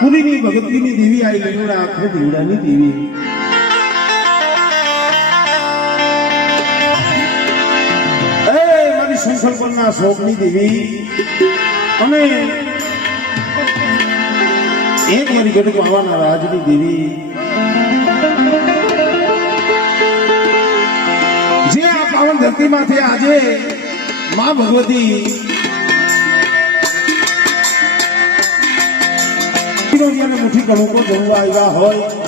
પુરીની ભગતની દેવી આવી લેવડા આખો દેવડાની દેવી એ મારી સંકલ્પના શોકની દેવી અને એક મારી ગઢ આવવાના રાજની દેવી જે આ પાવન ધરતીમાંથી આજે માં ભગવતી મુઠ્ઠી કણુકો જમવા આવ્યા હોય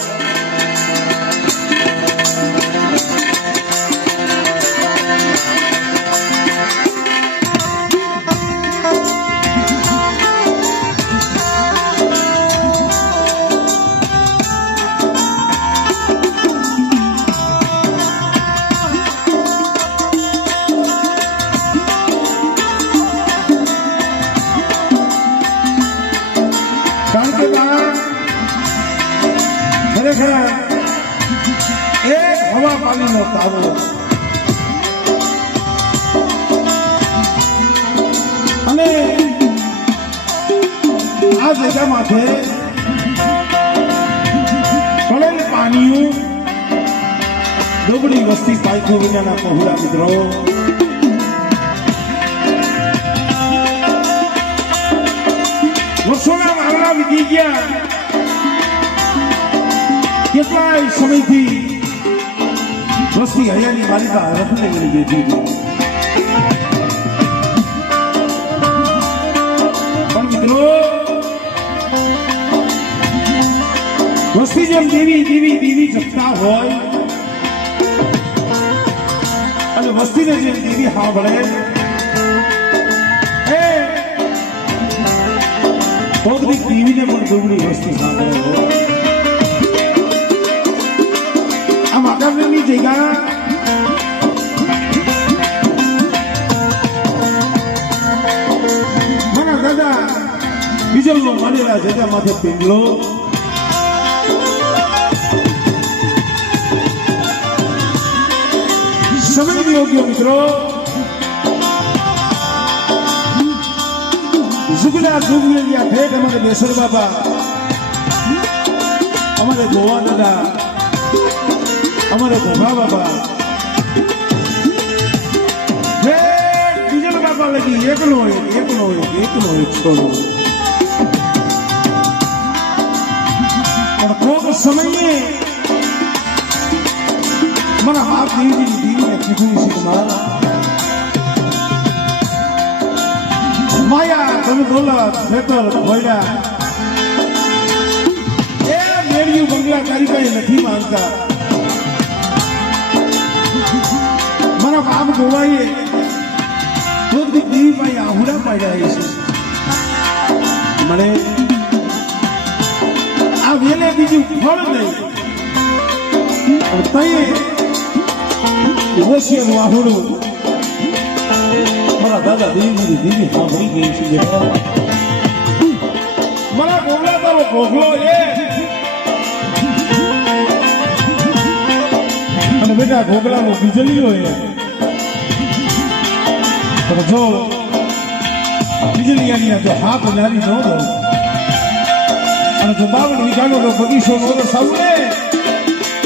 એક હવા પાણીનો તારો અને આ જગ્યા માથે પડેલ પાણીઓ દોબડી વસ્તી પાયખો વિનાના પહોળા મિત્રો વર્ષોના વાવડા વીતી ગયા કેટલાય સમયથી વસ્તી હૈયાની માલિકા રખને ગઈ બેઠી પણ મિત્રો વસ્તી જેમ દેવી દેવી દેવી જપતા હોય અને વસ્તીને જેમ દેવી સાંભળે એ ભૌતિક દેવીને પણ દુબળી વસ્તી સાંભળે હોય ની જગ્યા મારા દાદા બીજલનો મળેલા જગ્યા માથે પિંગલો સમય યોગ્ય મિત્રો જુગલા જુગલિયા ભેટ અમારે બેસર બાબા અમારે ગોવા દાદા અમારે ધોભા બાબા બીજા બાબા લગી એકલો છોડો પણ કોક સમયે મારા બાપ દીવીને કીધું છે કે માયા તમે બોલા ખેતર ભોયડા એ મેળ્યું બંગલા કારીગરી નથી માંગતા મારા બાપ ગોવાઈએ દેવી ભાઈ આહુડા પાડ્યા છે મને આ વેલે બીજું ફળ નહીં ઓશિયાનું આહુડું મારા દાદા દેવી દેવી સાંભળી ગઈ છે મારા ગોગલા તારો ભોગલો એ અને બેટા ઘોગલાનો બીજલીઓ એ જો બીજલિયાની જો હાથ નારી ન દો અને જો 52 વીઘાનો બગીચો નો સાવલે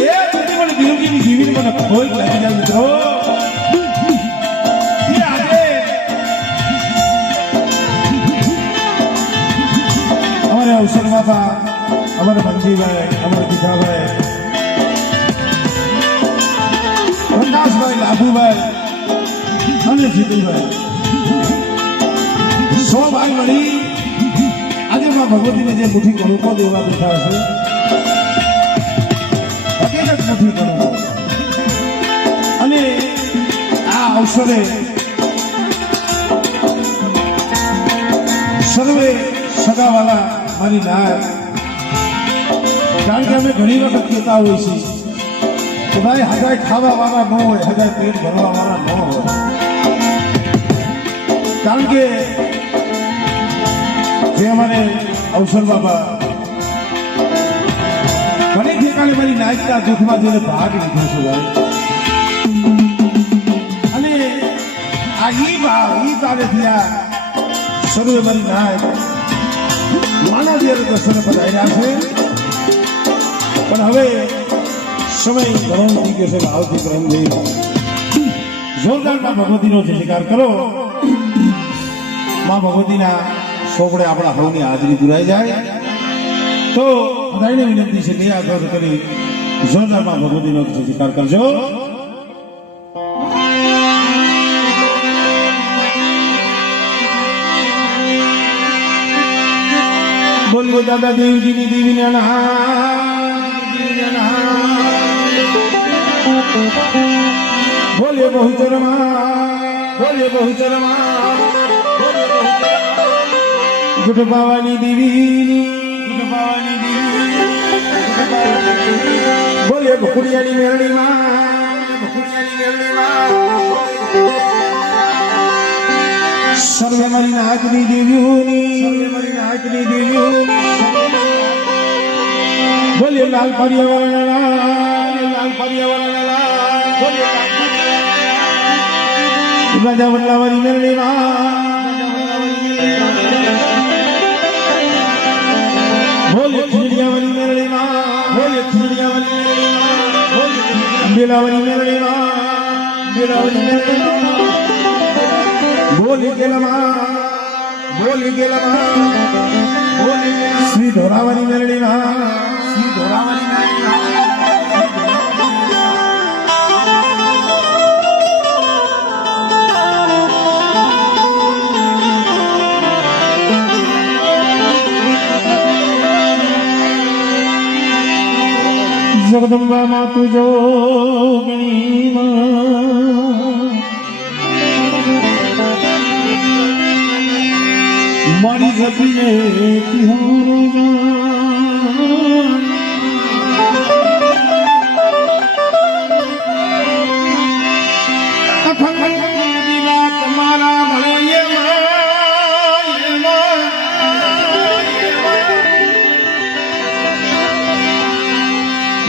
એ મને દિલગીની જીવીને મને ખોઈ લાગી જાય મિત્રો અમારે અવસર બાપા અમારે મંજીભાઈ અમારે દીઠાભાઈ પ્રકાશભાઈ લાભુભાઈ અને જીતુભાઈ 100 ભાઈ મળી આજે માં ભગવતીને જે મુઠ્ઠી કણુકો દેવા બેઠા છે હકીકત મુઠ્ઠી કણુકો અને આ અવસરે સર્વે સગાવાલા મારી નાય કારણ કે અમે ઘણી વખત કહેતા હોઈએ છીએ કે ભાઈ હજાય ખાવા વાળા ન હોય હજાય પેટ ભરવા વાળા ન હોય કારણ કે જે અમારે અવસર બાબા ઘણી ઠેકાણે મારી નાયકના દુઃખમાં જેને ભાગ લીધો છે ભાઈ અને આ ઈ ભાવ ઈ તારે થયા સર્વે મારી નાયક માના જે અત્યારે દર્શને પધાર્યા છે પણ હવે સમય ઘણો થઈ ગયો છે ભાવથી પ્રેમથી જોરદારમાં ભગવતીનો જે શિકાર કરો માં ભગવતીના સોપડે આપણા હવની હાજરી પુરાઈ જાય તો બધાને વિનંતી છે કે આગળ કરી જોરદારમાં ભગવતીનો જે શિકાર કરજો બોલ્યો દાદા દેવજીની દેવીના બોલે બહુચરમાં ગુટબાવાની દેવી બોલે ભુખડિયાની મેરણીમાં સર્વે મારી નાચની દેવીઓની બોલે લાલ પર્યાવરણ રાજા વલ્લાવારી મેરણીમાં બોલે ખીડિયાવારી મેરણીમાં બેલાવારી મેરણીમાં બોલી ગેલામાં શ્રી ધોરાવારી મેરણીમાં જગદંબા માતુ જોગણીમાં મારી જપીને તમારા ભલે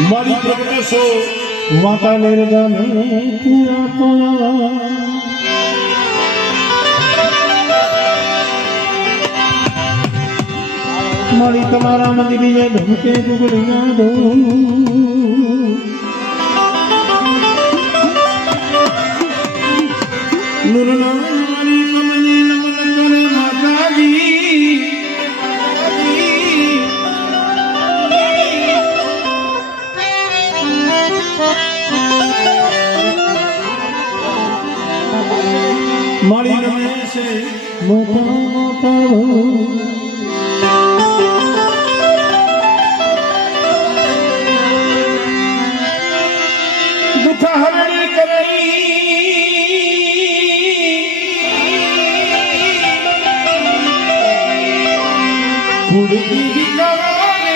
મારી પ્રગટશો વાતાવર જાને મારી તમારા મંદિરે ધમકે ગુગળીના દો નુરનારી કમને નમન કરે માતાજી મારી રમે છે મોટા દુઃખ હરણી કરી કુડકી દીકરાને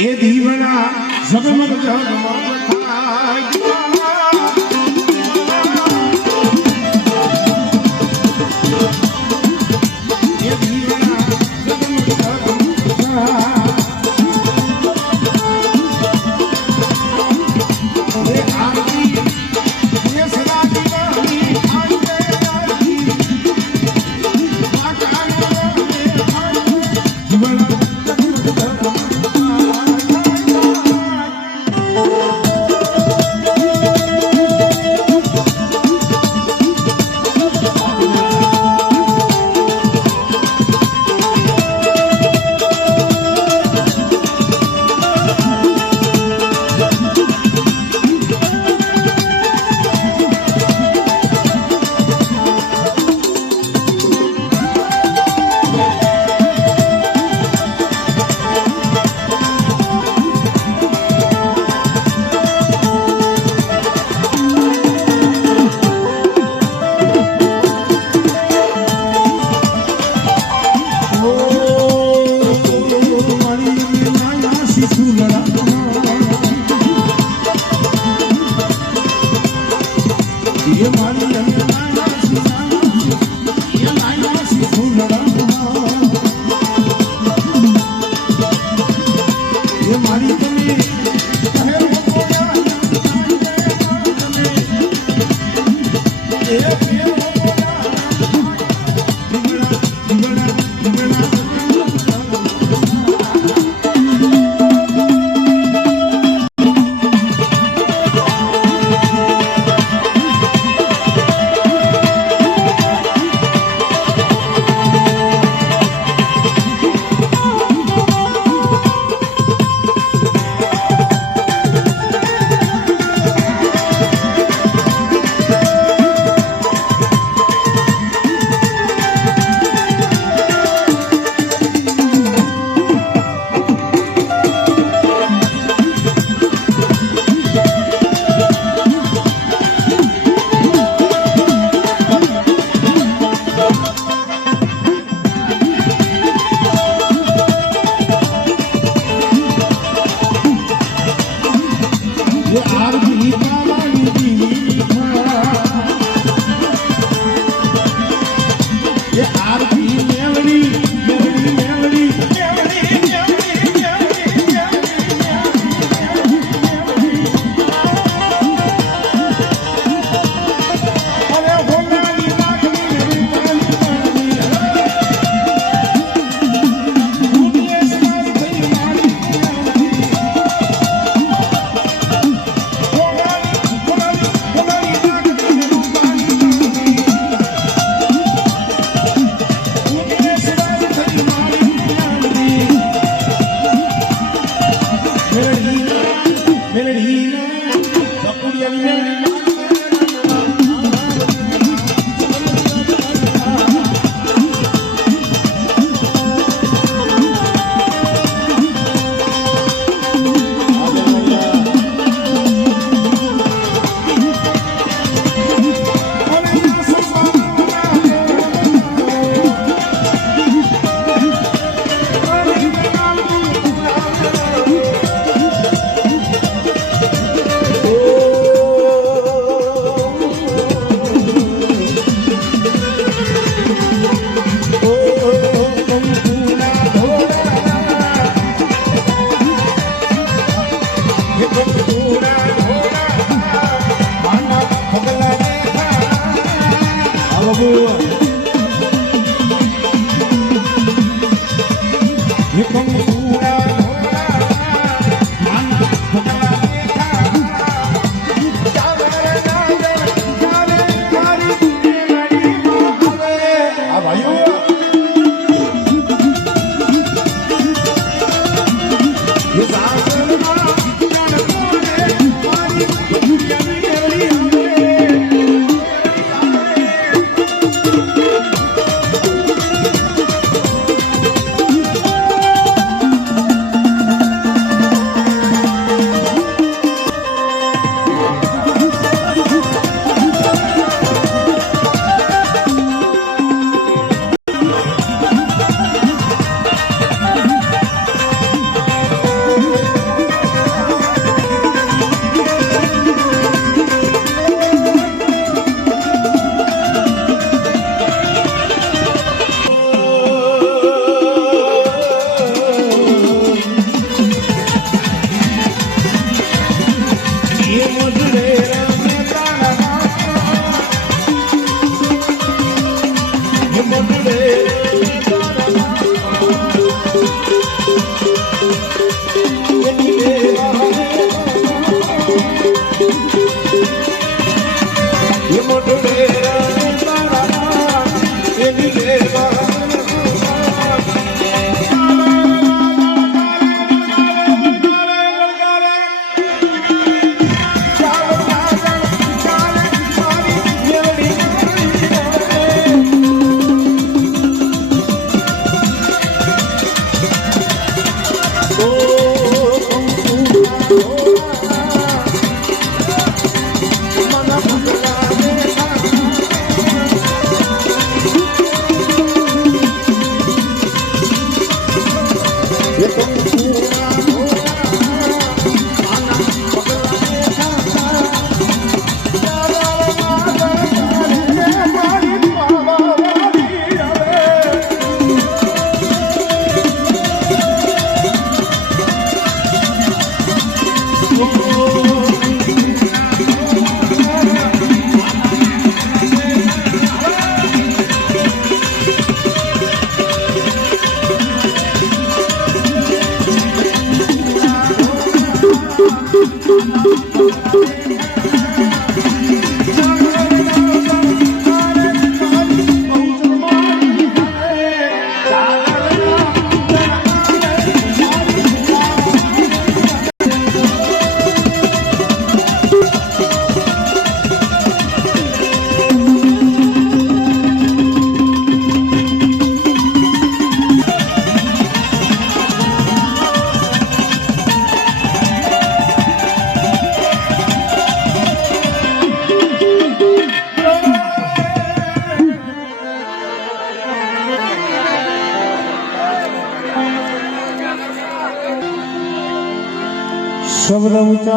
એ દીવના જગમગ જગમગ થાય ये मारी अंगना सी ये माया सी फूलड़ा ये मारी तने कहे हो या ए फिर हो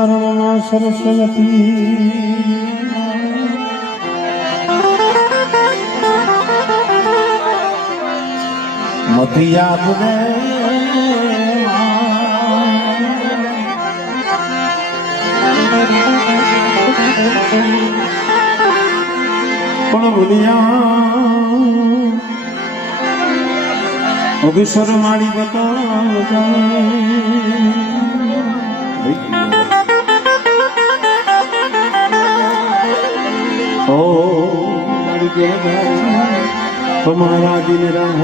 ચરણમાં સરસ્વતી મતી આપને પણ ભૂલિયા અભિસર મારી બતા ઓ તમારા દિન રાહ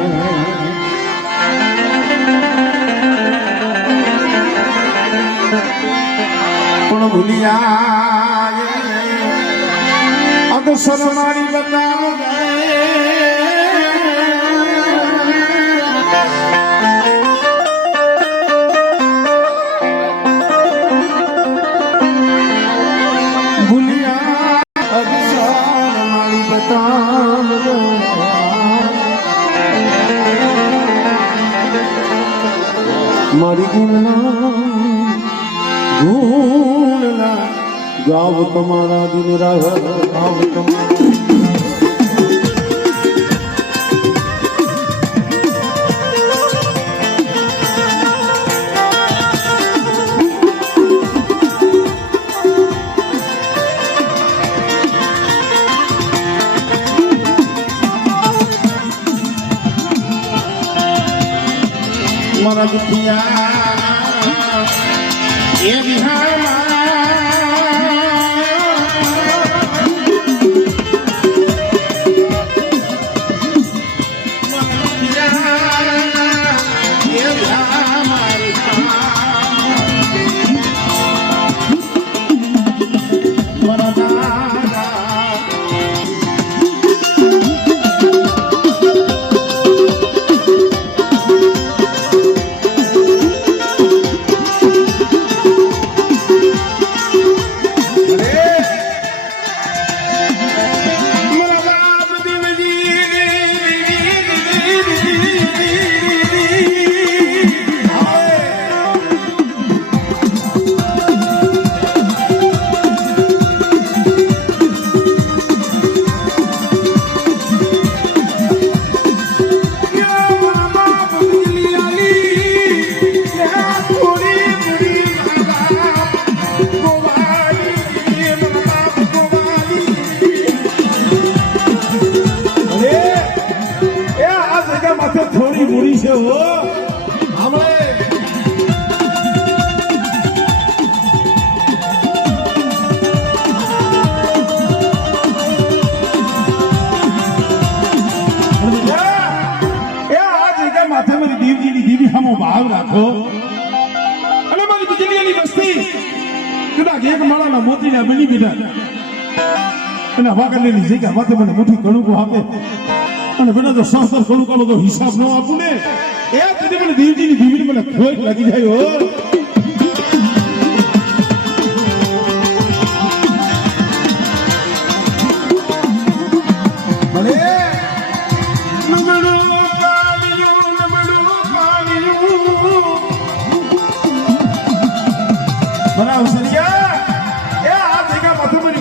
પણ ભૂલિયા અભિસર મારી બતા મારી ગુણના ગાવ તમારા દિન રાહ ગાવ તમારા મારા દુખિયા એ થોડી મૂડી છે હો આપણે માથે મારી દેવજીની દેવી સામો ભાવ રાખો અને મારી બીજલીની વસ્તી કદાચ એક માળાના મોતીના બની બીજા અને હવા કરવાની જગ્યા માથે મને મુઠ્ઠી કણુકો આપે અને બેટા તો શાસ્ત્ર કણું કાળો તો હિસાબ ન આપું ને એ કદી મને દેવજીની દેવીને મને ખોટ લાગી જાય હો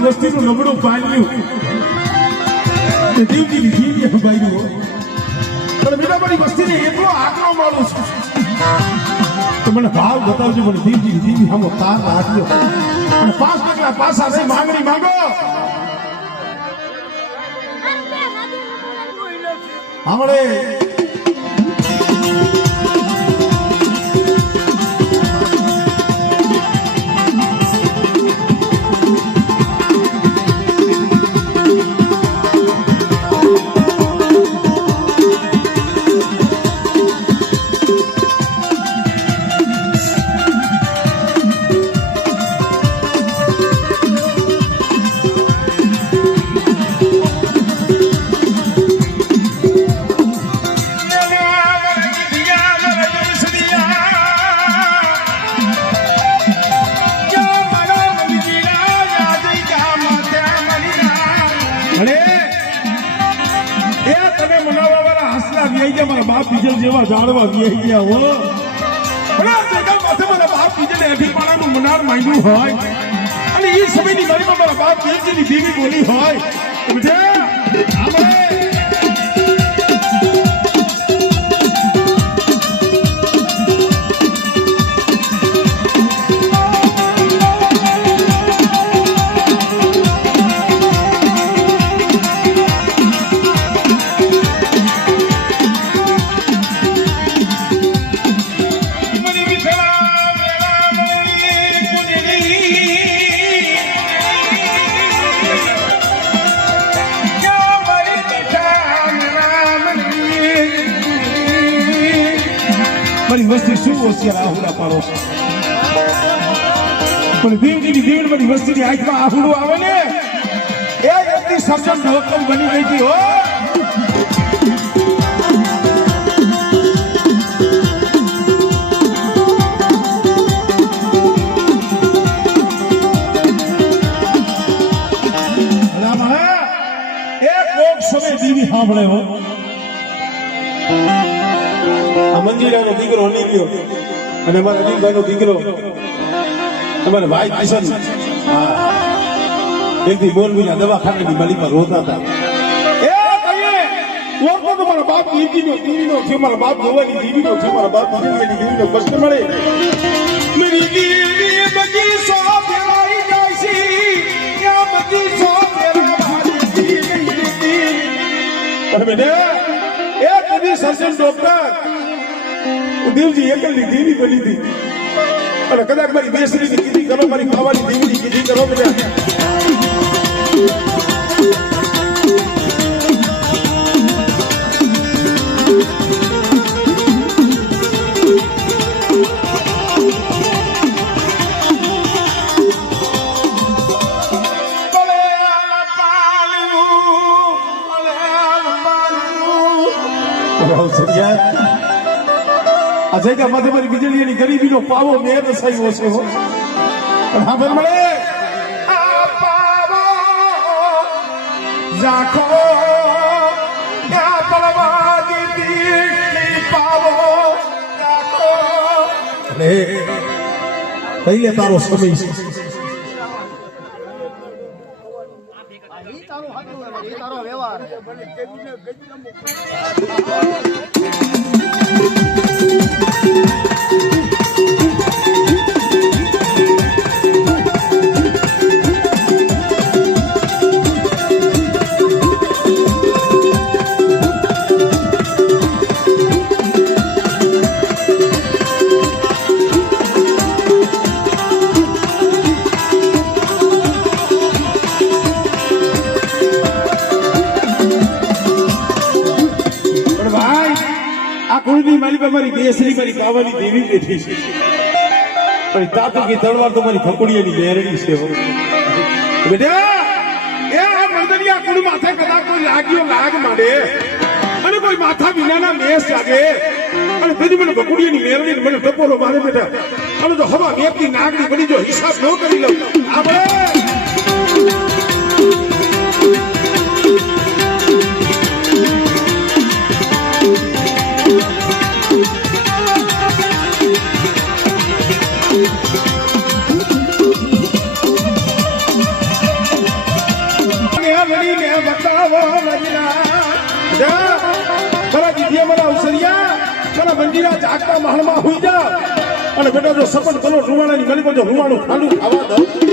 વસ્તીનું નબળું પાલ્યું દેવજીની દેવી ભાઈ પણ બેટા મારી વસ્તીને એટલો આગ્રહ મારું છું તો મને ભાવ બતાવજો મને દેવજીની દેવી સામો તાર રાખજો અને 5 ટકા પાસા છે માંગણી માંગો હમણે મારા બાપ બીજલ જેવા જાણવા ગયા હો માથે મારા બાપ બીજાને અઢીપાણાનું મનાર માંગ્યું હોય અને એ સમયની મારીમાં મારા બાપ દેવજીની દેવી બોલી હોય બેટા આપણે મારી વસ્તી શું હોશિયાર આહુડા પાડો છો પણ દેવજીની દેવડ મારી વસ્તીની આંખમાં આહુડું આવે ને એ વ્યક્તિ સમજણ ઢોકમ બની ગઈ હતી હો એક કોક સમય દેવી સાંભળે હો મંજીરાનો દીકરો હલી ગયો અને મારા અનિલભાઈનો દીકરો તમારા ભાઈ કિશન એક દી મોરબીના દવાખાનાની માલી પર રોતા હતા એ કહીએ ઓરતો તો મારા બાપ દીવીનો છે મારા બાપ ગોવાની દીવીનો છે મારા બાપ દીવીની દીવીનો કષ્ટ મળે મેરી દીવી બગી સો ફેરાઈ જાય છે યા બગી સો ફેરાઈ દીવી પણ બેને એ કદી સર્જન ડોક્ટર દેવજી એકલની દેવી બની હતી અને કદાચ મારી બેસરીની કીધી કરો મારી ખાવાની દેવીની કીધી કરો બધા આ જગ્યા માથે મારી વીજળીની ગરીબીનો પાવો મેર રસાયો છે હો પણ હા ભાઈ મળે આ પાવો ઝાખો આ પલવાદી દીકરી પાવો ઝાખો અરે પહેલે તારો સમય છે તારો વ્યવહાર મારી બેસરી મારી પાવાની દેવી બેઠી છે પણ તાતુકી તલવાર તો મારી ફકુડીયાની લેરડી છે બેટા એ આ મર્દનિયા કુળ માથે કદાચ કોઈ લાગ્યો લાગ માંડે અને કોઈ માથા વિનાના મેસ લાગે અને પછી મને ફકુડીયાની લેરડી મને ટપોરો મારે બેટા અને જો હવા વ્યક્તિ નાગડી બની જો હિસાબ ન કરી લઉં આપણે મંદિરા જાગતા મહાલમાં હોઈ જા અને બેટા જો સપન કરો રૂવાણાની ગલી પર જો રૂવાણું ખાંડું ખાવા દો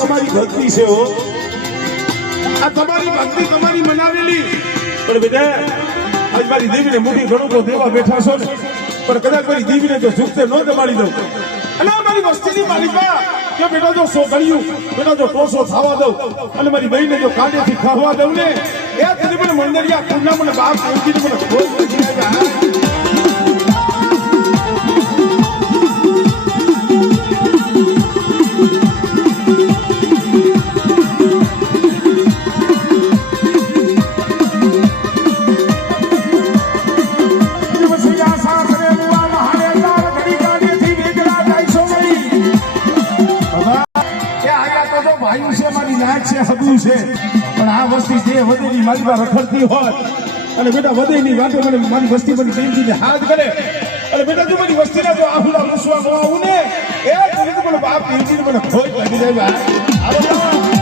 તમારી ભક્તિ છે હો આ તમારી ભક્તિ તમારી મનાવેલી પણ બેટા આજ મારી દેવીને મોટી ઘણો દેવા બેઠા છો ને પણ કદાચ મારી દેવીને જો સુખતે ન જમાડી દઉં અને મારી વસ્તીની માલિકા કે બેટા જો સો ગળ્યું બેટા જો ટોસો થવા દઉં અને મારી બહેને જો કાંડેથી ખાવા દઉં ને એ કદી મને મંદરિયા કુંડલા મને બાપ ઉઠીને મને ખોજ પડી જાય. પણ આ વસ્તી જે વધેની મારી પાસે રખડતી હોય અને બેટા વધેની વાતો મને મારી વસ્તી મને પ્રેમથી હાથ કરે અને બેટા જો મારી વસ્તીના જો આહુલા મૂસવા આવું ને એ મને બાપ પ્રેમથી મને ખોજ લાગી જાય ભાઈ.